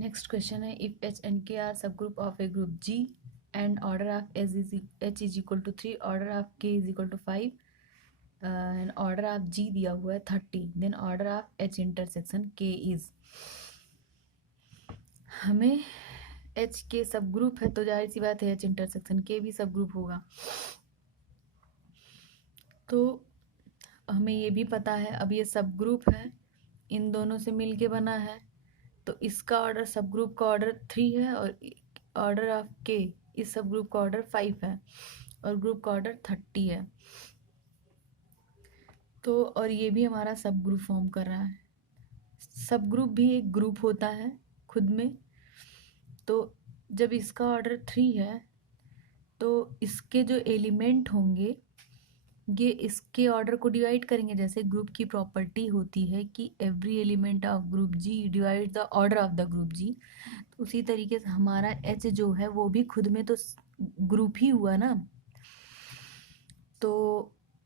Next question है, if H and K are subgroup of a group G and order of H is equal to 3, order of K is equal to 5 and order of G दिया हुआ है 30, then order of H intersection K is. हमें H K सब group है तो जाहिर सी बात है एच इंटरसेक्शन के भी सब ग्रुप होगा। तो हमें ये भी पता है, अब ये सब ग्रुप है, इन दोनों से मिलके बना है, तो इसका ऑर्डर सब ग्रुप का ऑर्डर 3 है और ऑर्डर ऑफ के इस सब ग्रुप का ऑर्डर 5 है और ग्रुप का ऑर्डर 30 है। तो और ये भी हमारा सब ग्रुप फॉर्म कर रहा है। सब ग्रुप भी एक ग्रुप होता है खुद में। तो जब इसका ऑर्डर 3 है तो इसके जो एलिमेंट होंगे ये इसके ऑर्डर को डिवाइड करेंगे। जैसे ग्रुप की प्रॉपर्टी होती है कि every element of group G divide the order of the group G, तो उसी तरीके से हमारा एच जो है वो भी खुद में तो ग्रुप ही हुआ ना। तो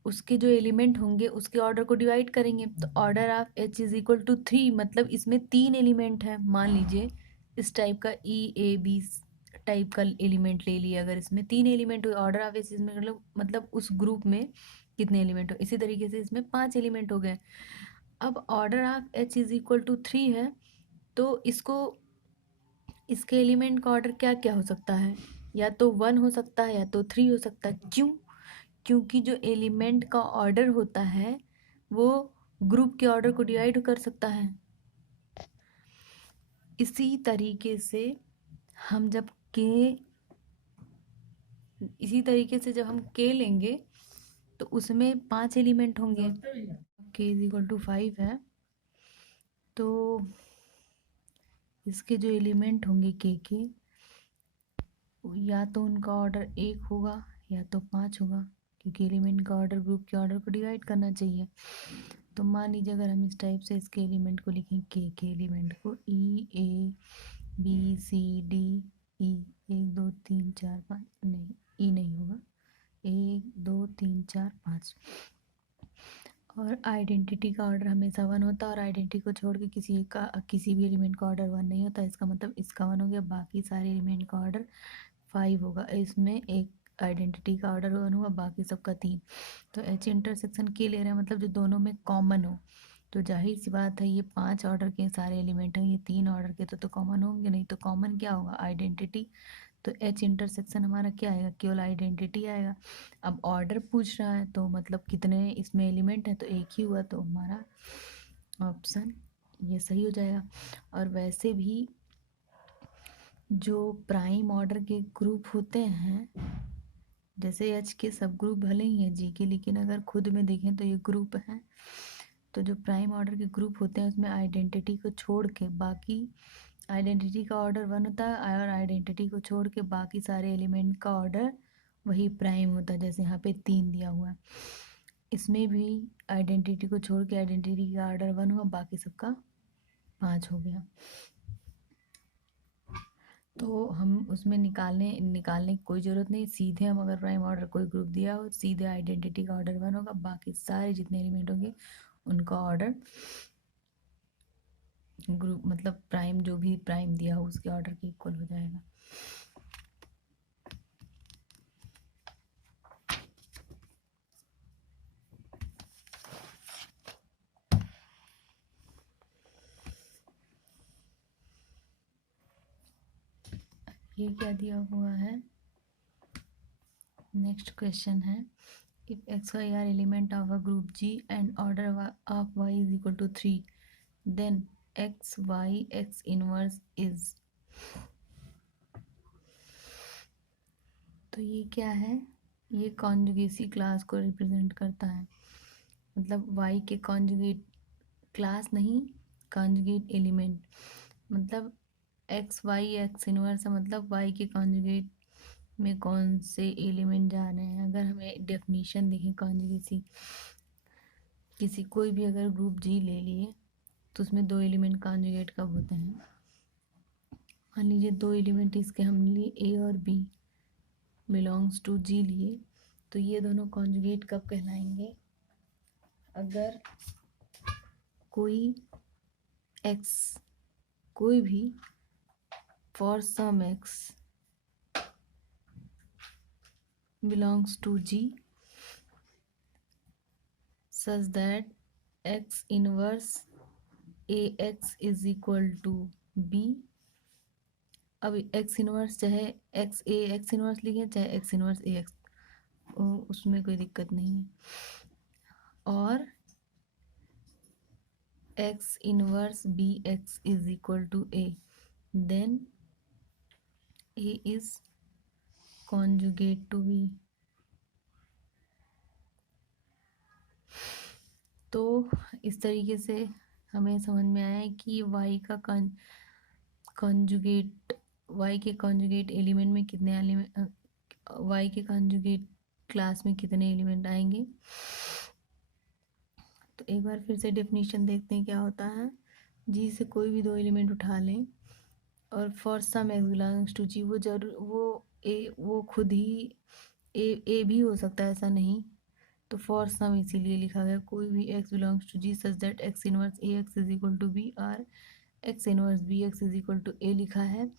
उसके जो एलिमेंट होंगे उसके ऑर्डर को डिवाइड करेंगे। तो order of H is equal to 3, मतलब इसमें 3 एलिमेंट है। मान लीजिए इस टाइप का ई ए बी टाइप का एलिमेंट ले लिया, अगर इसमें 3 एलिमेंट हुए, ऑर्डर ऑफ एच इसमें मतलब उस ग्रुप में कितने एलिमेंट हो, इसी तरीके से इसमें 5 एलिमेंट हो गए। अब order of H is equal to 3 है तो इसको इसके एलिमेंट का ऑर्डर क्या क्या हो सकता है, या तो 1 हो सकता है या तो 3 हो सकता है। क्यों? क्योंकि जो एलिमेंट का ऑर्डर होता है वो ग्रुप के ऑर्डर को डिवाइड कर सकता है। इसी तरीके से हम जब के इसी तरीके से जब हम के लेंगे तो उसमें 5 एलिमेंट होंगे। के इज इक्वल टू 5 है तो इसके जो एलिमेंट होंगे के या तो उनका ऑर्डर 1 होगा या तो 5 होगा, क्योंकि एलिमेंट का ऑर्डर ग्रुप के ऑर्डर को डिवाइड करना चाहिए। तो मान लीजिए अगर हम इस टाइप से इसके एलिमेंट को लिखें, के एलिमेंट को ई A B C D E, 1 2 3 4 5, नहीं ई नहीं होगा, 1 2 3 4 5। और आइडेंटिटी का ऑर्डर हमेशा 1 होता है और आइडेंटिटी को छोड़ के किसी भी एलिमेंट का ऑर्डर 1 नहीं होता। इसका मतलब इसका 1 हो गया, बाकी सारे एलिमेंट का ऑर्डर 5 होगा। इसमें एक आइडेंटिटी का ऑर्डर 1 हुआ, बाकी सबका 3। तो एच इंटरसेक्शन के ले रहे हैं मतलब जो दोनों में कॉमन हो। तो जाहिर सी बात है ये 5 ऑर्डर के सारे एलिमेंट हैं, ये 3 ऑर्डर के तो कॉमन होंगे नहीं, तो कॉमन क्या होगा, आइडेंटिटी। तो एच इंटरसेक्शन हमारा क्या आएगा, केवल आइडेंटिटी आएगा। अब ऑर्डर पूछ रहा है तो मतलब कितने इसमें एलिमेंट है, तो एक ही हुआ, तो हमारा ऑप्शन ये सही हो जाएगा। और वैसे भी जो प्राइम ऑर्डर के ग्रुप होते हैं, जैसे एच के सब ग्रुप भले ही हैं जी के, लेकिन अगर खुद में देखें तो ये ग्रुप हैं। तो जो प्राइम ऑर्डर के ग्रुप होते हैं उसमें आइडेंटिटी को छोड़ के बाकी, आइडेंटिटी का ऑर्डर 1 होता है और आइडेंटिटी को छोड़ के बाकी सारे एलिमेंट का ऑर्डर वही प्राइम होता है। जैसे यहाँ पे 3 दिया हुआ है, इसमें भी आइडेंटिटी को छोड़ के आइडेंटिटी का ऑर्डर 1 हुआ, बाकी सबका 5 हो गया। तो हम उसमें निकालने की कोई ज़रूरत नहीं, सीधे हम अगर प्राइम ऑर्डर कोई ग्रुप दिया हो सीधे आइडेंटिटी का ऑर्डर 1 होगा, बाकी सारे जितने एलिमेंट होंगे उनका ऑर्डर ग्रुप मतलब प्राइम जो भी प्राइम दिया हो उसके ऑर्डर के इक्वल हो जाएगा। ये क्या दिया हुआ है, नेक्स्ट क्वेश्चन है, if X Y are element of a group G and order of Y is equal to 3, then X Y X inverse is. तो ये क्या है, ये कॉन्जुगेसी क्लास को रिप्रेजेंट करता है। मतलब वाई के कॉन्जुगेट, क्लास नहीं कॉन्जुगेट एलिमेंट, मतलब एक्स वाई एक्स इनवर्स है, मतलब वाई के कॉन्जुगेट में कौन से एलिमेंट जा रहे हैं। अगर हमें डेफिनेशन देखें कॉन्जुगेसी, किसी कोई भी अगर ग्रुप जी ले लिए तो उसमें 2 एलिमेंट कॉन्जुगेट कब होते हैं। मान लीजिए 2 एलिमेंट इसके हम लिए ए और बी बिलोंग्स टू जी लिए, तो ये दोनों कॉन्जुगेट कब कहलाएंगे, अगर कोई एक्स कोई भी for some x belongs to G such that x inverse ax is equal to b। अब x इनवर्स चाहे एक्स ए एक्स इनवर्स लिखें चाहे एक्स इनवर्स ए एक्स, उसमें कोई दिक्कत नहीं है। और x inverse B X is equal to A, then A is conjugate to B. तो इस तरीके से हमें समझ में आया है कि y का कॉन्जुगेट, y के कॉन्जुगेट एलिमेंट में कितने एलिमेंट, y के कॉन्जुगेट क्लास में कितने एलिमेंट आएंगे। तो एक बार फिर से डेफिनेशन देखते हैं क्या होता है। जी से कोई भी दो एलिमेंट उठा लें और for some X belongs to G, वो जरूर वो खुद ही ए भी हो सकता है, ऐसा नहीं। तो फॉर सम इसीलिए लिखा गया, कोई भी X belongs to G such that X inverse A X is equal to B और X inverse B X is equal to A लिखा है।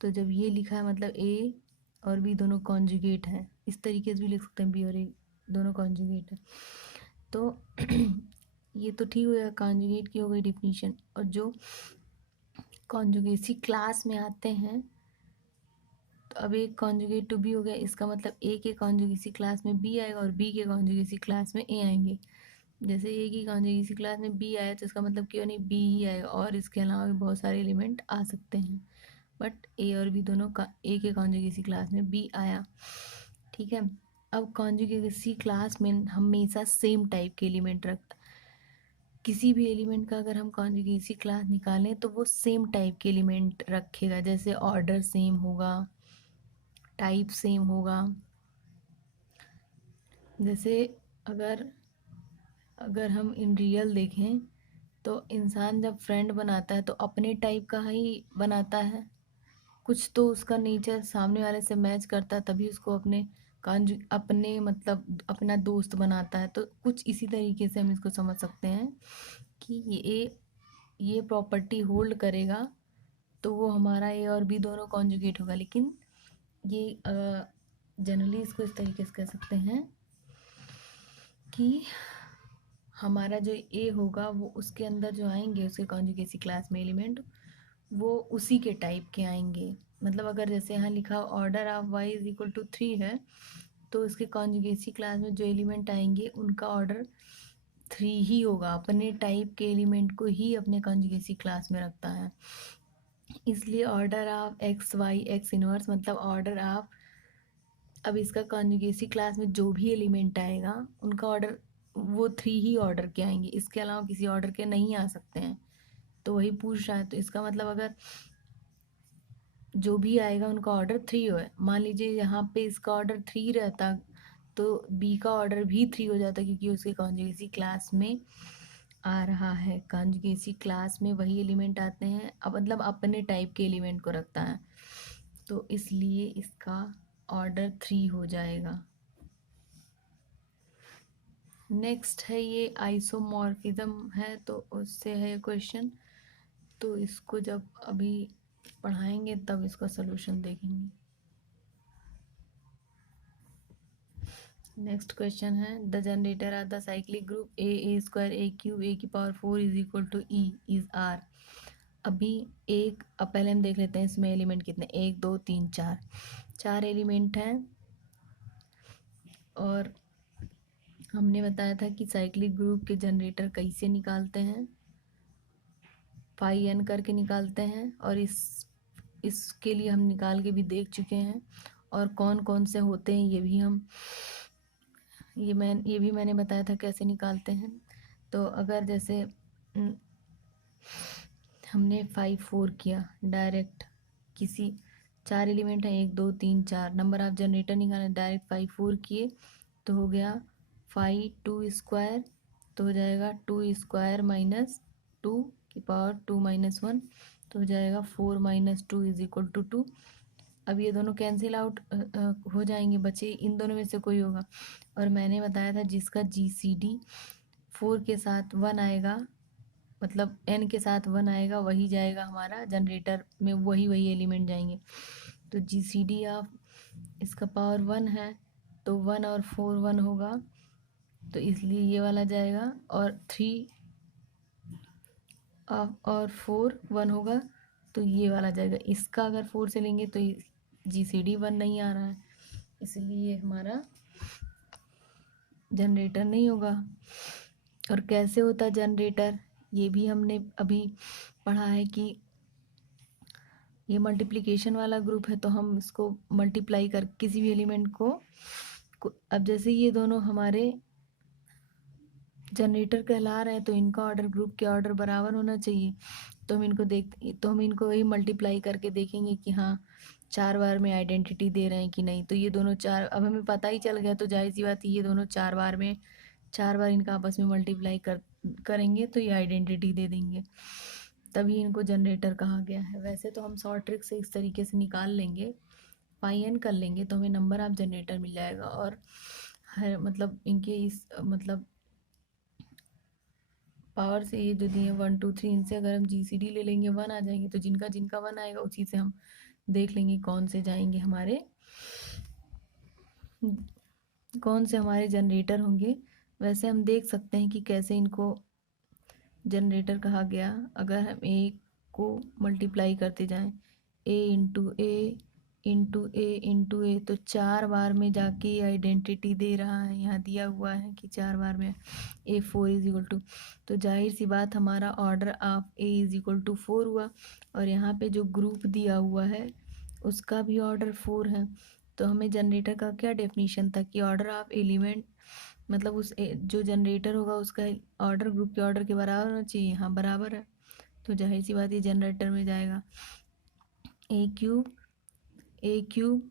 तो जब ये लिखा है मतलब ए और बी दोनों कॉन्जुगेट हैं, इस तरीके से भी लिख सकते हैं बी और ए दोनों कॉन्जुगेट है। तो ये तो ठीक हो गया, कॉन्जुगेट की हो गई डिफिनीशन। और जो कॉन्जुगेसी क्लास में आते हैं, तो अब एक कॉन्जुगेट टू बी हो गया, इसका मतलब ए के कॉन्जुगेसी क्लास में बी आएगा और बी के कॉन्जुगेसी क्लास में ए आएंगे। जैसे ए की कॉन्जुगेसी क्लास में बी आया तो इसका मतलब क्यों नहीं बी ही आएगा, और इसके अलावा भी बहुत सारे एलिमेंट आ सकते हैं, बट ए और बी दोनों का ए के कॉन्जुगेसी क्लास में बी आया। ठीक है, अब कॉन्जुगेसी क्लास में हमेशा सेम टाइप के एलिमेंट किसी भी एलिमेंट का अगर हम कॉन्जुगेसी क्लास निकालें तो वो सेम टाइप के एलिमेंट रखेगा, जैसे ऑर्डर सेम होगा, टाइप सेम होगा। जैसे अगर अगर हम इन रियल देखें तो इंसान जब फ्रेंड बनाता है तो अपने टाइप का ही बनाता है, कुछ तो उसका नेचर सामने वाले से मैच करता है तभी उसको अपने मतलब अपना दोस्त बनाता है। तो कुछ इसी तरीके से हम इसको समझ सकते हैं कि ये प्रॉपर्टी होल्ड करेगा तो वो हमारा ए और बी दोनों कॉन्जुगेट होगा। लेकिन ये जनरली इसको इस तरीके से कह सकते हैं कि हमारा जो ए होगा वो उसके अंदर जो आएंगे उसके कॉन्जुगेसी क्लास में एलिमेंट, वो उसी के टाइप के आएंगे। मतलब अगर जैसे यहाँ लिखा order of Y is equal to 3 है, तो इसके कॉन्जुगेसी क्लास में जो एलिमेंट आएंगे उनका ऑर्डर 3 ही होगा, अपने टाइप के एलिमेंट को ही अपने कॉन्जुगेसी क्लास में रखता है। इसलिए order of X Y X inverse मतलब ऑर्डर ऑफ, अब इसका कॉन्जुगेसी क्लास में जो भी एलिमेंट आएगा उनका ऑर्डर वो 3 ही ऑर्डर के आएंगे, इसके अलावा किसी ऑर्डर के नहीं आ सकते हैं। तो वही पूछ रहा है, तो इसका मतलब अगर जो भी आएगा उनका ऑर्डर 3 हो, मान लीजिए यहाँ पे इसका ऑर्डर 3 रहता तो बी का ऑर्डर भी 3 हो जाता, क्योंकि उसके कॉन्जुगेसी क्लास में आ रहा है। कॉन्जुगेसी क्लास में वही एलिमेंट आते हैं, अब मतलब अपने टाइप के एलिमेंट को रखता है, तो इसलिए इसका ऑर्डर 3 हो जाएगा। नेक्स्ट है ये आइसोमॉर्फिज्म है, तो उससे है क्वेश्चन, तो इसको जब अभी पढ़ाएंगे तब इसका सलूशन देखेंगे। नेक्स्ट क्वेश्चन है the generator of the cyclic group A square A cube A की power 4 is equal to E is R. अभी अब पहले हम देख लेते हैं इसमें एलिमेंट कितने, 1 2 3 4 एलिमेंट हैं। और हमने बताया था कि साइक्लिक ग्रुप के जनरेटर कैसे निकालते हैं, फाई एन करके निकालते हैं, और इसके लिए हम निकाल के भी देख चुके हैं। और कौन कौन से होते हैं ये भी मैंने बताया था कैसे निकालते हैं। तो अगर जैसे हमने 5 4 किया डायरेक्ट, किसी 4 एलिमेंट हैं 1 2 3 4, नंबर ऑफ जनरेटर निकालना, डायरेक्ट 5 4 किए तो हो गया 5 2 स्क्वायर, तो हो जाएगा 2 स्क्वायर माइनस 2 की पावर 2 माइनस 1, तो हो जाएगा 4 माइनस 2 इज इक्वल टू 2। अब ये दोनों कैंसिल आउट हो जाएंगे, बचे इन दोनों में से कोई होगा। और मैंने बताया था जिसका GCD 4 के साथ 1 आएगा मतलब n के साथ 1 आएगा वही जाएगा हमारा जनरेटर में, वही वही एलिमेंट जाएंगे। तो GCD ऑफ इसका पावर 1 है तो 1 और 4 1 होगा, तो इसलिए ये वाला जाएगा। और 3 और 4 1 होगा तो ये वाला जाएगा। इसका अगर 4 से लेंगे तो GCD 1 नहीं आ रहा है, इसलिए हमारा जनरेटर नहीं होगा। और कैसे होता जनरेटर, ये भी हमने अभी पढ़ा है कि ये मल्टीप्लिकेशन वाला ग्रुप है, तो हम इसको मल्टीप्लाई कर किसी भी एलिमेंट को अब जैसे ये दोनों हमारे जनरेटर कहला रहे हैं तो इनका ऑर्डर ग्रुप के ऑर्डर बराबर होना चाहिए। तो हम इनको वही मल्टीप्लाई करके देखेंगे कि हाँ 4 बार में आइडेंटिटी दे रहे हैं कि नहीं। तो ये दोनों 4, अब हमें पता ही चल गया तो जाहिर सी बात है ये दोनों 4 बार में 4 बार इनका आपस में मल्टीप्लाई करेंगे तो ये आइडेंटिटी दे देंगे, तभी इनको जनरेटर कहा गया है। वैसे तो हम शॉर्ट ट्रिक से इस तरीके से निकाल लेंगे, पाई एन कर लेंगे तो हमें नंबर ऑफ जनरेटर मिल जाएगा। और हर मतलब इनके इस मतलब पावर से ये जो दिए 1 2 3, इनसे अगर हम GCD ले लेंगे 1 आ जाएंगे, तो जिनका जिनका 1 आएगा उसी से हम देख लेंगे कौन से जाएंगे हमारे, कौन से हमारे जनरेटर होंगे। वैसे हम देख सकते हैं कि कैसे इनको जनरेटर कहा गया। अगर हम ए को मल्टीप्लाई करते जाएं, ए इंटू ए इंटू ए इंटू ए, तो 4 बार में जाके आइडेंटिटी दे रहा है। यहाँ दिया हुआ है कि 4 बार में A4 इज इक्वल टू, तो जाहिर सी बात हमारा order of A is equal to 4 हुआ। और यहाँ पे जो ग्रुप दिया हुआ है उसका भी ऑर्डर 4 है। तो हमें जनरेटर का क्या डेफिनेशन था कि ऑर्डर ऑफ एलिमेंट मतलब जो जनरेटर होगा उसका ऑर्डर ग्रुप के ऑर्डर के बराबर होना चाहिए। हाँ बराबर है, तो जाहिर सी बात ये जनरेटर में जाएगा। ए क्यूब ए क्यूब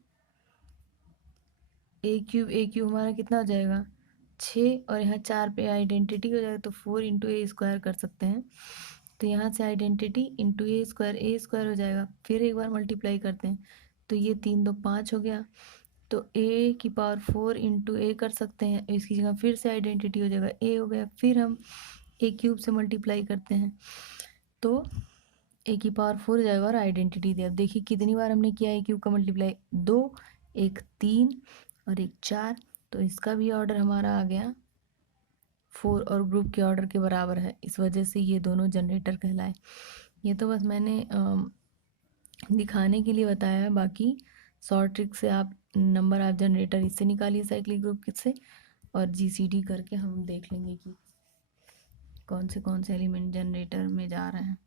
ए क्यूब ए क्यूब हमारा कितना हो जाएगा 6, और यहाँ 4 पे आइडेंटिटी हो जाएगा तो 4 इंटू ए स्क्वायर कर सकते हैं। तो यहाँ से आइडेंटिटी इंटू ए स्क्वायर हो जाएगा। फिर एक बार मल्टीप्लाई करते हैं तो ये 3 2 5 हो गया, तो ए की पावर 4 इंटू ए कर सकते हैं, इसकी जगह फिर से आइडेंटिटी हो जाएगा ए हो गया। फिर हम ए क्यूब से मल्टीप्लाई करते हैं तो ए की पावर 4 हो जाएगा और आइडेंटिटी दे। अब देखिए कितनी बार हमने किया ए क्यूब का मल्टीप्लाई, 2 एक 3 और एक 4, तो इसका भी ऑर्डर हमारा आ गया 4 और ग्रुप के ऑर्डर के बराबर है। इस वजह से ये दोनों जनरेटर कहलाए। ये तो बस मैंने दिखाने के लिए बताया है, बाकी शॉर्ट ट्रिक से आप नंबर ऑफ जनरेटर इससे निकालिए साइक्लिक ग्रुप से, और GCD करके हम देख लेंगे कि कौन से एलिमेंट जनरेटर में जा रहे हैं।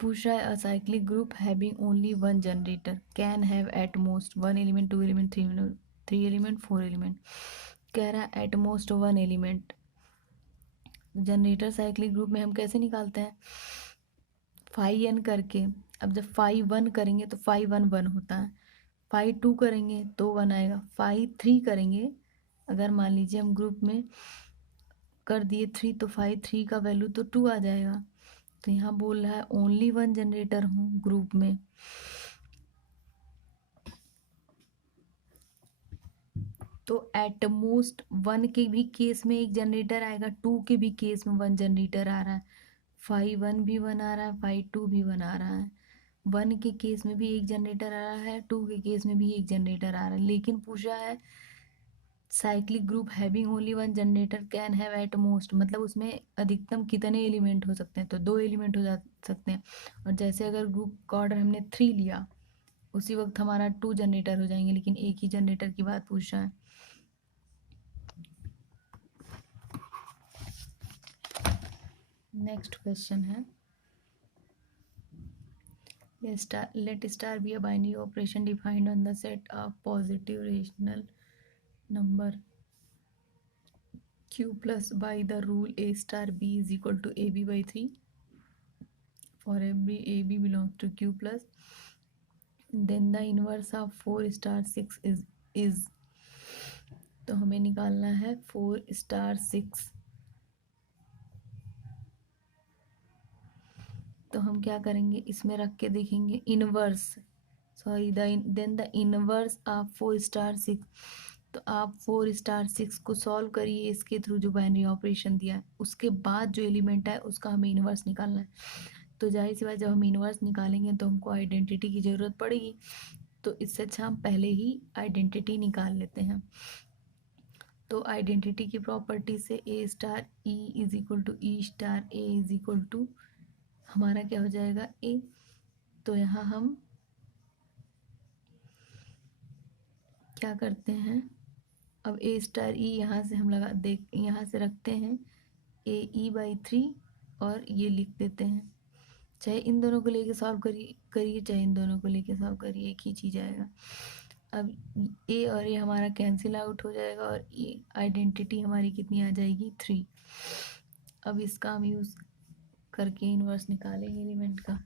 पूछ रहा है a cyclic group having only one generator can have at most 1 element 2 element 3 element 4 element. कह रहा है at most 1 element. Generator cyclic group में हम कैसे निकालते हैं, फाई n करके। अब जब फाई 1 करेंगे तो फाई 1 1 होता है, फाई 2 करेंगे तो 1 आएगा, फाई 3 करेंगे अगर मान लीजिए हम ग्रुप में कर दिए 3 तो फाई 3 का वैल्यू तो 2 आ जाएगा। तो यहाँ बोल रहा है ओनली 1 जनरेटर हूँ ग्रुप में, तो एट मोस्ट 1 के भी केस में एक जनरेटर आएगा, 2 के भी केस में 1 जनरेटर आ रहा है, फाई 1 भी 1 आ रहा है, फाई 2 भी 1 आ रहा है। 1 के केस में भी एक जनरेटर आ रहा है, 2 के केस में भी एक जनरेटर आ रहा है। लेकिन पूछा है cyclic group having only 1 generator can have at most, मतलब उसमें अधिकतम कितने एलिमेंट हो सकते हैं, तो 2 एलिमेंट हो जा सकते हैं। और जैसे अगर ग्रुप का ऑर्डर हमने 3 लिया उसी वक्त हमारा 2 जनरेटर हो जाएंगे, लेकिन एक ही जनरेटर की बात पूछ रहा है। नेक्स्ट क्वेश्चन है let star be a binary operation defined on the set of positive rational number q plus by the rule a star b is equal to ab by 3 for every ab belongs to q plus, then the inverse of 4 star 6 is तो हमें निकालना है 4 star 6। तो हम क्या करेंगे इसमें रख के देखेंगे inverse, sorry then the inverse of 4 star 6। तो आप 4 स्टार 6 को सॉल्व करिए इसके थ्रू जो बाइनरी ऑपरेशन दिया है, उसके बाद जो एलिमेंट है उसका हमें इन्वर्स निकालना है। तो जाहिर सी बात, जब हम इन्वर्स निकालेंगे तो हमको आइडेंटिटी की ज़रूरत पड़ेगी, तो इससे अच्छा हम पहले ही आइडेंटिटी निकाल लेते हैं। तो आइडेंटिटी की प्रॉपर्टी से A star E is equal to E star A is equal to हमारा क्या हो जाएगा ए। तो यहाँ हम क्या करते हैं, अब ए स्टार ई यहाँ से हम लगा देख यहाँ से रखते हैं ए ई बाई 3 और ये लिख देते हैं। चाहे इन दोनों को लेके सॉल्व करिए चाहे इन दोनों को लेके सॉल्व करिए, एक ही चीज़ आएगा। अब ए और ए हमारा कैंसिल आउट हो जाएगा और ये आइडेंटिटी हमारी कितनी आ जाएगी 3। अब इसका हम यूज़ करके इन्वर्स निकालेंगे एलिमेंट का।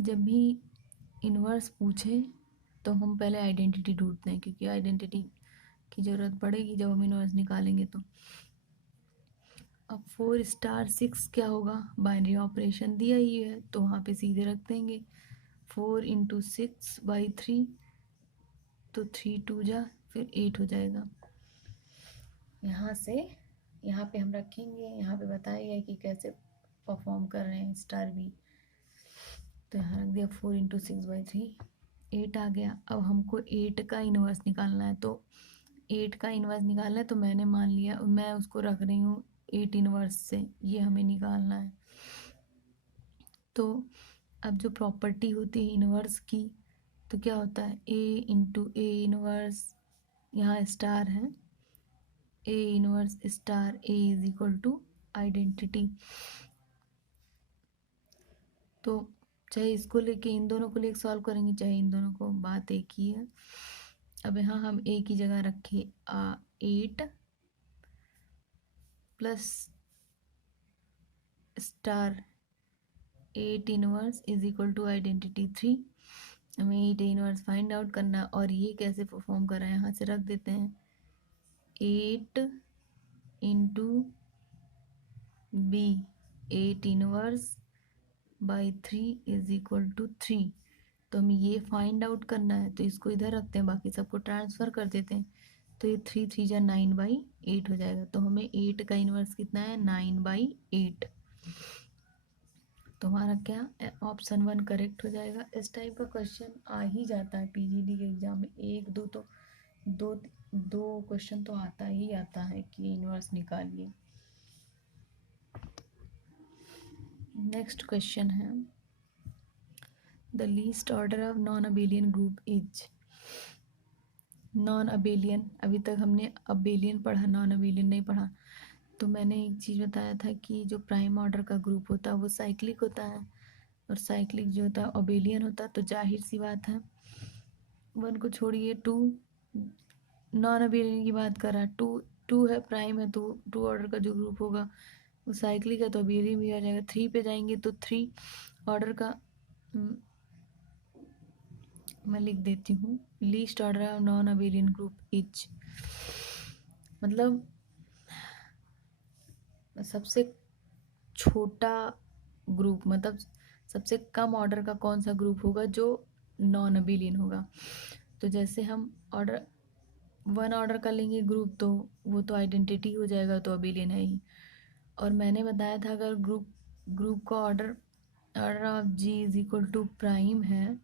जब भी इन्वर्स पूछे तो हम पहले आइडेंटिटी ढूंढते हैं, क्योंकि आइडेंटिटी की ज़रूरत पड़ेगी जब हम इन्वर्स निकालेंगे तो। अब 4 स्टार 6 क्या होगा, बाइनरी ऑपरेशन दिया ही है तो वहाँ पे सीधे रख देंगे 4 इंटू 6/3, तो 3 2 जा फिर 8 हो जाएगा। यहाँ से यहाँ पे हम रखेंगे, यहाँ पे बताया गया है कि कैसे परफॉर्म कर रहे हैं स्टार बी। तो यहाँ रख दिया 4 इंटू 6/3, 8 आ गया। अब हमको 8 का इन्वर्स निकालना है, तो 8 का इन्वर्स निकालना है तो मैंने मान लिया, मैं उसको रख रही हूँ 8 इन्वर्स से, ये हमें निकालना है। तो अब जो प्रॉपर्टी होती है इन्वर्स की, तो क्या होता है ए इंटू ए इन्वर्स, यहाँ स्टार है, A inverse star A is equal to identity. तो चाहे इसको लेके इन दोनों को लेके सॉल्व करेंगे चाहे इन दोनों को, बात एक ही है। अब यहाँ हम ए की जगह रखे 8 plus star 8 inverse is equal to identity 3। हमें 8 इनवर्स फाइंड आउट करना, और ये कैसे परफॉर्म कर रहा है यहाँ से रख देते हैं 8 into B 8 inverse by 3 is equal to 3। तो हमें ये फाइंड आउट करना है तो इसको इधर रखते हैं, बाकी सबको ट्रांसफ़र कर देते हैं। तो ये 3 3 जा 9/8 हो जाएगा। तो हमें 8 का इन्वर्स कितना है 9/8। तो हमारा क्या ऑप्शन 1 करेक्ट हो जाएगा। इस टाइप का क्वेश्चन आ ही जाता है पीजीडी के एग्जाम में, एक दो तो दो क्वेश्चन तो आता ही आता है कि इन्वर्स निकालिए। नेक्स्ट क्वेश्चन है the least order of non abelian group is. Non abelian, अभी तक हमने अबेलियन पढ़ा, नॉन अबेलियन नहीं पढ़ा। तो मैंने एक चीज़ बताया था कि जो प्राइम ऑर्डर का ग्रुप होता है वो साइक्लिक होता है, और साइक्लिक जो होता है अबेलियन होता है। तो जाहिर सी बात है 1 को छोड़िए 2 नॉन अबेलियन की बात कर रहा है, 2 है प्राइम है, तो 2 ऑर्डर का जो ग्रुप होगा वो साइक्लिक है तो अबेलियन भी आ जाएगा। 3 पे जाएंगे तो 3 ऑर्डर का मैं लिख देती हूँ least order of non abelian group is, मतलब सबसे छोटा ग्रुप, मतलब सबसे कम ऑर्डर का कौन सा ग्रुप होगा जो नॉन अबेलियन होगा। तो जैसे हम ऑर्डर 1 ऑर्डर का लेंगे ग्रुप तो वो तो आइडेंटिटी हो जाएगा, तो अबेलियन है ही। और मैंने बताया था अगर ग्रुप का order of G is equal to prime है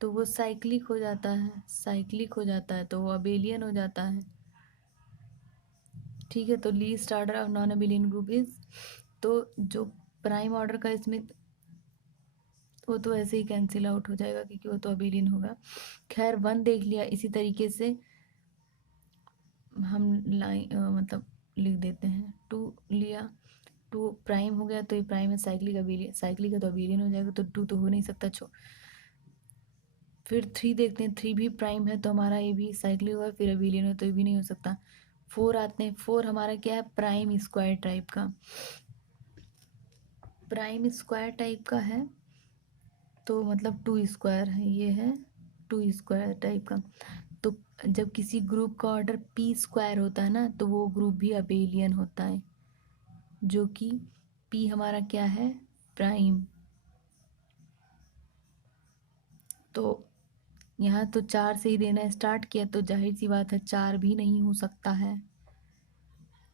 तो वो साइक्लिक हो जाता है, साइक्लिक हो जाता है तो वो अबेलियन हो जाता है। ठीक है, तो least order of non abelian group is, तो जो प्राइम ऑर्डर का इसमें वो तो ऐसे ही कैंसिल आउट हो जाएगा क्योंकि वो तो अबेलियन होगा। खैर 1 देख लिया, इसी तरीके से हम मतलब लिख देते हैं 2 लिया, 2 प्राइम हो गया तो ये प्राइम है, साइक्लिक अबेलियन, साइक्लिक है तो अबेलियन हो जाएगा, तो 2 तो हो नहीं सकता। फिर 3 देखते हैं, 3 भी प्राइम है तो हमारा ये भी साइक्लिक होगा, फिर अबेलियन है तो ये भी नहीं हो सकता। 4 आते हैं, 4 हमारा क्या है प्राइम स्क्वायर टाइप का, प्राइम स्क्वायर टाइप का है तो मतलब 2 स्क्वायर है, ये है 2 स्क्वायर टाइप का। तो जब किसी ग्रुप का ऑर्डर पी स्क्वायर होता है ना तो वो ग्रुप भी अबेलियन होता है, जो कि पी हमारा क्या है प्राइम। तो यहाँ तो 4 से ही देना स्टार्ट किया, तो जाहिर सी बात है 4 भी नहीं हो सकता है,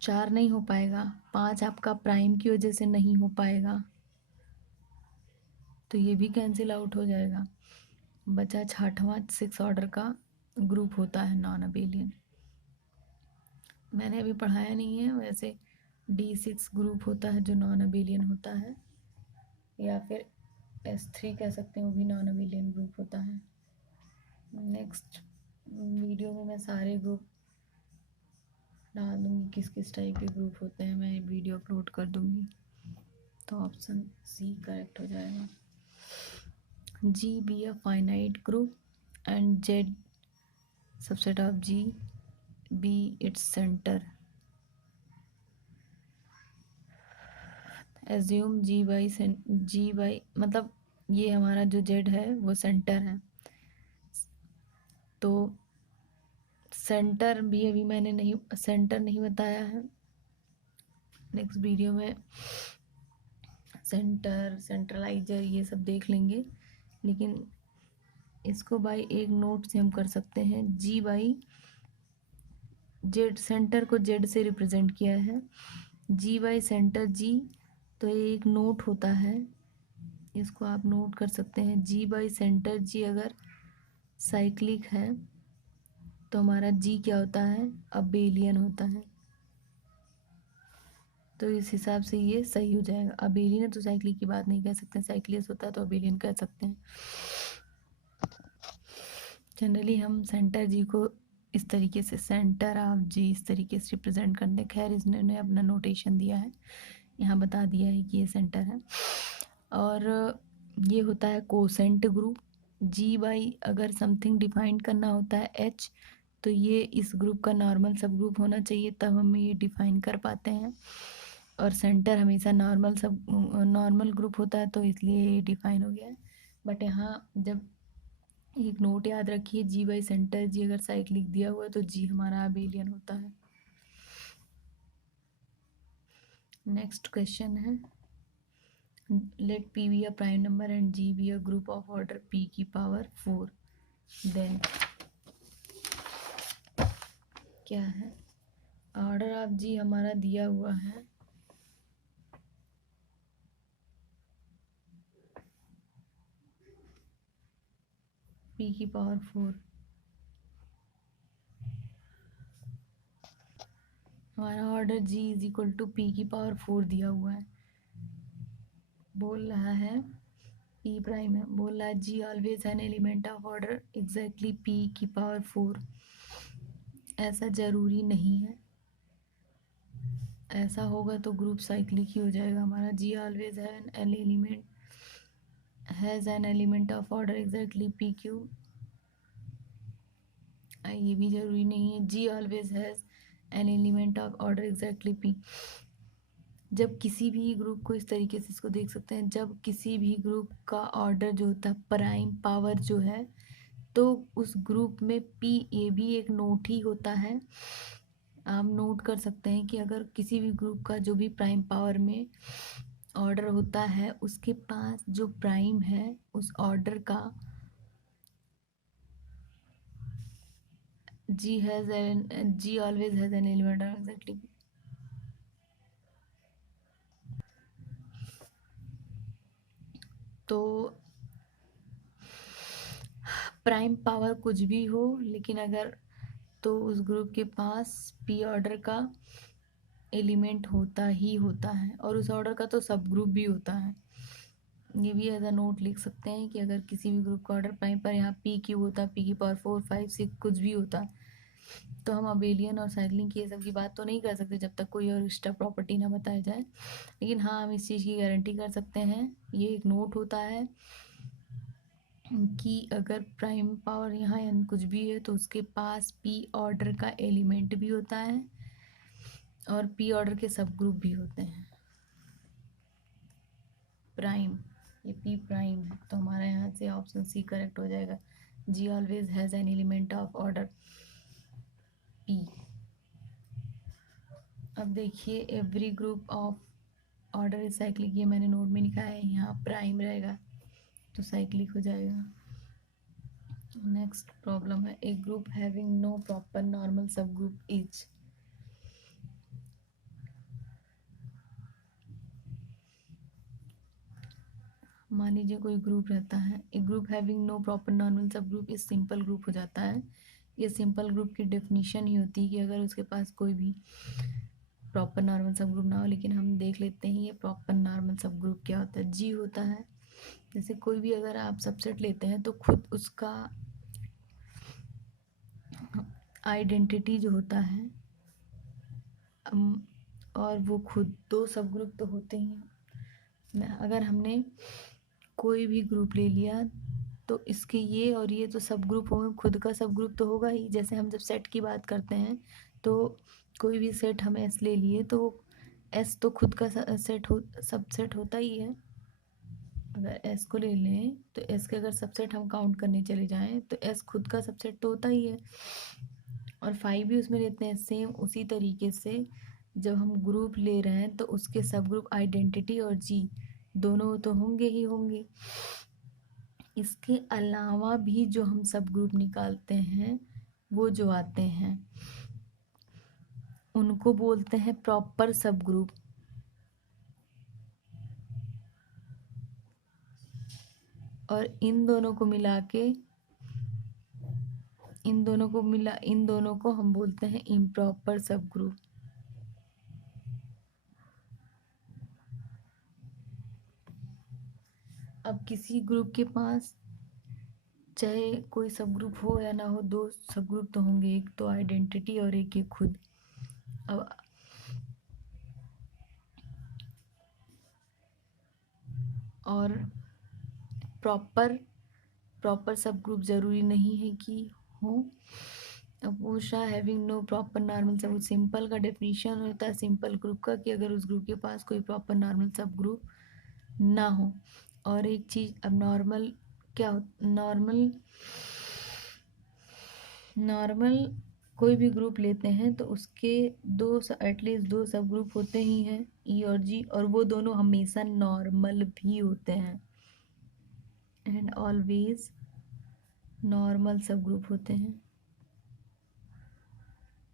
4 नहीं हो पाएगा। 5 आपका प्राइम की वजह से नहीं हो पाएगा, तो ये भी कैंसिल आउट हो जाएगा। बचा 6वां 6 ऑर्डर का ग्रुप होता है नॉन अबेलियन। मैंने अभी पढ़ाया नहीं है, वैसे D6 ग्रुप होता है जो नॉन अबेलियन होता है, या फिर S3 कह सकते हैं, वो भी नॉन अबेलियन ग्रुप होता है। नेक्स्ट वीडियो में मैं सारे ग्रुप डाल दूँगी, किस किस टाइप के ग्रुप होते हैं, मैं वीडियो अपलोड कर दूँगी, तो ऑप्शन सी करेक्ट हो जाएगा। G be a finite group and Z subset of G be its center. Assume G by मतलब ये हमारा जो Z है वो सेंटर है, तो सेंटर भी अभी मैंने नहीं, सेंटर नहीं बताया है। नेक्स्ट वीडियो में सेंटर, सेंट्रलाइजर ये सब देख लेंगे, लेकिन इसको बाई एक नोट से हम कर सकते हैं। G बाई जेड, सेंटर को जेड से रिप्रेजेंट किया है, G बाई सेंटर G, तो ये एक नोट होता है, इसको आप नोट कर सकते हैं। G बाई सेंटर G अगर साइक्लिक है तो हमारा G क्या होता है, अबेलियन होता है, तो इस हिसाब से ये सही हो जाएगा। अबेलियन है तो साइक्लिक की बात नहीं कह सकते, साइक्लियस होता है तो अबेलियन कह सकते हैं। जनरली हम सेंटर जी को इस तरीके से, सेंटर ऑफ जी इस तरीके से रिप्रेजेंट करते हैं। खैर इसने अपना नोटेशन दिया है, यहाँ बता दिया है कि ये सेंटर है। और ये होता है कोसेंट ग्रुप। जी बाई अगर समथिंग डिफाइन करना होता है एच, तो ये इस ग्रुप का नॉर्मल सब ग्रुप होना चाहिए, तब हम ये डिफाइन कर पाते हैं। और सेंटर हमेशा नॉर्मल ग्रुप होता है, तो इसलिए ये डिफाइन हो गया है। बट यहाँ जब एक नोट याद रखिए, G बाई सेंटर G अगर साइक्लिक दिया हुआ है तो G हमारा अबेलियन होता है। नेक्स्ट क्वेश्चन है, late P be a prime number and G be a group of order P की पावर 4, देन क्या है, ऑर्डर ऑफ G हमारा दिया हुआ है P की पावर 4, हमारा order G is equal to P की पावर 4 दिया हुआ है। बोल रहा है P प्राइम है, बोल रहा है G always an element of order exactly P की पावर 4। ऐसा जरूरी नहीं है, ऐसा होगा तो ग्रुप साइक्लिक ही हो जाएगा हमारा। G always has an element of order exactly P Q, ये भी जरूरी नहीं है। G always has an element of order exactly P। जब किसी भी ग्रुप को इस तरीके से इसको देख सकते हैं, जब किसी भी ग्रुप का ऑर्डर जो होता है प्राइम पावर जो है, तो उस ग्रुप में P ये भी एक नोट ही होता है। आप नोट कर सकते हैं कि अगर किसी भी ग्रुप का जो भी प्राइम पावर में ऑर्डर होता है, उसके पास जो प्राइम है उस ऑर्डर का G always has an element of exactly. तो प्राइम पावर कुछ भी हो, लेकिन अगर तो उस ग्रुप के पास P ऑर्डर का एलिमेंट होता ही होता है, और उस ऑर्डर का तो सब ग्रुप भी होता है। ये भी एज अ नोट लिख सकते हैं कि अगर किसी भी ग्रुप का ऑर्डर प्राइम पर यहाँ P क्यू होता, P की पावर 4 5 6 कुछ भी होता, तो हम अबेलियन और साइक्लिंग की ये सब की बात तो नहीं कर सकते जब तक कोई और एक्स्ट्रा प्रॉपर्टी ना बताया जाए। लेकिन हाँ, हम इस चीज़ की गारंटी कर सकते हैं, ये एक नोट होता है कि अगर प्राइम पावर यहाँ n कुछ भी है तो उसके पास P ऑर्डर का एलिमेंट भी होता है और P ऑर्डर के सब ग्रुप भी होते हैं। प्राइम, ये P प्राइम है, तो हमारा यहाँ से ऑप्शन सी करेक्ट हो जाएगा। G always has an element of order P। अब देखिए, every group of order is cyclic, ये मैंने नोट में लिखा है, यहाँ प्राइम रहेगा तो साइक्लिक हो जाएगा। नेक्स्ट प्रॉब्लम है a group having no proper normal subgroup is. मान लीजिए कोई ग्रुप रहता है, a group having no proper normal subgroup is simple group हो जाता है। ये सिंपल ग्रुप की डेफिनेशन ही होती है कि अगर उसके पास कोई भी प्रॉपर नॉर्मल सब ग्रुप ना हो। लेकिन हम देख लेते हैं ये प्रॉपर नॉर्मल सब ग्रुप क्या होता है। जी होता है, जैसे कोई भी अगर आप सबसेट लेते हैं तो खुद उसका आइडेंटिटी जो होता है, और वो खुद दो सब ग्रुप तो होते ही हैं। अगर हमने कोई भी ग्रुप ले लिया तो इसके ये और ये तो सब ग्रुप होंगे, खुद का सब ग्रुप तो होगा ही। जैसे हम जब सेट की बात करते हैं तो कोई भी सेट हम एस ले लिए तो एस तो खुद का सेट हो, सबसेट होता ही है। अगर एस को ले लें तो एस के अगर सबसेट हम काउंट करने चले जाएं तो एस खुद का सबसेट तो होता ही है, और फाइव भी उसमें लेते हैं। सेम उसी तरीके से जब हम ग्रुप ले रहे हैं तो उसके सब ग्रुप आइडेंटिटी और जी दोनों तो होंगे ही होंगे। इसके अलावा भी जो हम सब ग्रुप निकालते हैं वो जो आते हैं उनको बोलते हैं प्रॉपर सब ग्रुप। और इन दोनों को हम बोलते हैं इम्प्रॉपर सब ग्रुप। अब किसी ग्रुप के पास चाहे कोई सब ग्रुप हो या ना हो, दो सब ग्रुप तो होंगे, एक तो आइडेंटिटी और एक ये खुद। अब और प्रॉपर सब ग्रुप जरूरी नहीं है कि हो। अब पूछा हैविंग नो प्रॉपर नॉर्मल सब ग्रुप, सिंपल का डेफिनेशन होता है सिंपल ग्रुप का कि अगर उस ग्रुप के पास कोई प्रॉपर नॉर्मल सब ग्रुप ना हो। और एक चीज, अब नॉर्मल क्या हो, नॉर्मल नॉर्मल कोई भी ग्रुप लेते हैं तो उसके दो एटलीस्ट दो सब ग्रुप होते ही हैं, ई और जी, और वो दोनों हमेशा नॉर्मल भी होते हैं। एंड ऑलवेज नॉर्मल सब ग्रुप होते हैं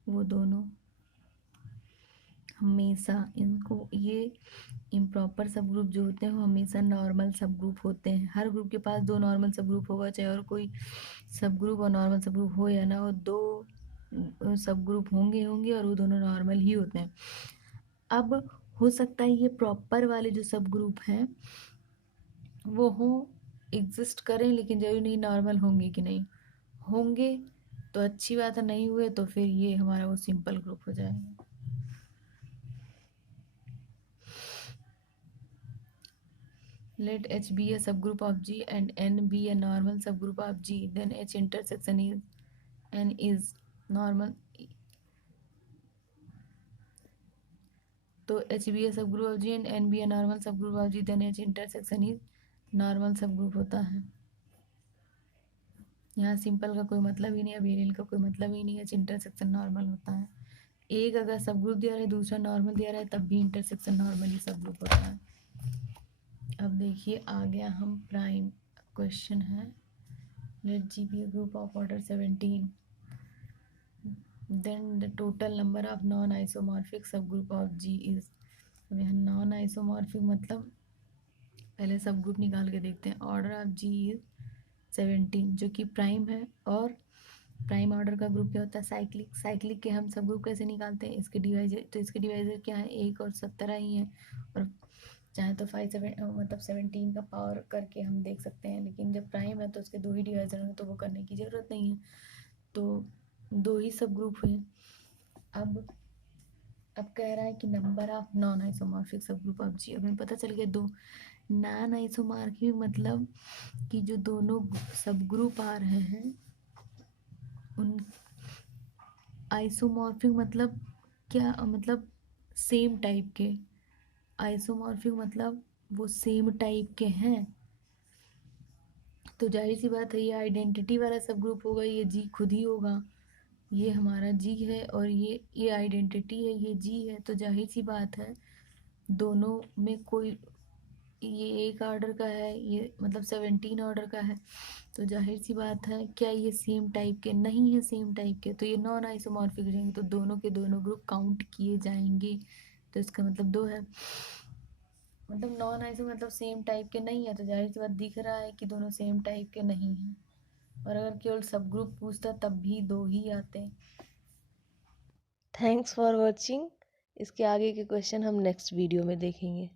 वो दोनों हमेशा। इनको ये इम्प्रॉपर सब ग्रुप जो होते हैं वो हमेशा नॉर्मल सब ग्रुप होते हैं। हर ग्रुप के पास दो नॉर्मल सब ग्रुप होगा, चाहे और कोई सब ग्रुप और नॉर्मल सब ग्रुप हो या ना हो, दो सब ग्रुप होंगे होंगे और वो दोनों नॉर्मल ही होते हैं। अब हो सकता है ये प्रॉपर वाले जो सब ग्रुप हैं वो हो, एग्जिस्ट करें, लेकिन जरूरी नहीं नॉर्मल होंगे कि नहीं होंगे तो अच्छी बात है, नहीं हुए तो फिर ये हमारा वो सिंपल ग्रुप हो जाएगा। Let H be a subgroup of G and N be a normal subgroup of G, then H intersection is N is normal. तो H be a subgroup of G and N be a normal subgroup of G, then H intersection is normal subgroup होता है। यहाँ simple का कोई मतलब ही नहीं है, variable का कोई मतलब ही नहीं है, इंटरसेक्शन नॉर्मल होता है। एक अगर सब ग्रुप दिया रहा है, दूसरा नॉर्मल दिया रहा है, तब भी इंटरसेक्शन नॉर्मली सब ग्रुप होता है। अब देखिए आ गया हम प्राइम क्वेश्चन है। Let G be a group of order 17, then the total number of non isomorphic subgroup of G is। अब यहाँ नॉन आइसोमॉर्फिक मतलब पहले सब ग्रुप निकाल के देखते हैं। ऑर्डर ऑफ जी इज 17 जो कि प्राइम है, और प्राइम ऑर्डर का ग्रुप क्या होता है, साइक्लिक। साइक्लिक के हम सब ग्रुप कैसे निकालते हैं, इसके डिवाइजर, तो इसके डिवाइजर क्या है, 1 और 17 ही है। और चाहे तो 17 का पावर करके हम देख सकते हैं, लेकिन जब प्राइम है तो उसके दो ही डिवाइजर हैं तो वो करने की ज़रूरत नहीं है, तो दो ही सब ग्रुप हुए। अब कह रहा है कि नंबर ऑफ नॉन आइसोमॉर्फिक सब ग्रुप ऑफ जी। अब हमें पता चल गया दो नॉन आइसोमॉर्फिक मतलब कि जो दोनों सब ग्रुप आ रहे हैं उन आइसोमॉर्फिक मतलब क्या, मतलब सेम टाइप के। आइसोमॉर्फिक मतलब वो सेम टाइप के हैं, तो जाहिर सी बात है ये आइडेंटिटी वाला सब ग्रुप होगा, ये जी खुद ही होगा। ये हमारा जी है और ये आइडेंटिटी है, ये जी है, तो जाहिर सी बात है दोनों में कोई ये एक ऑर्डर का है, ये मतलब 17 ऑर्डर का है, तो जाहिर सी बात है क्या ये सेम टाइप के नहीं है, सेम टाइप के, तो ये नॉन आइसोमॉर्फिक हो जाएंगे, तो दोनों के दोनों ग्रुप काउंट किए जाएंगे, तो इसका मतलब 2 है। मतलब नॉन आइसो मतलब सेम टाइप के नहीं है, तो जाहिर सी बात दिख रहा है कि दोनों सेम टाइप के नहीं हैं। और अगर केवल सब ग्रुप पूछता तब भी 2 ही आते। Thanks for watching. इसके आगे के क्वेश्चन हम नेक्स्ट वीडियो में देखेंगे।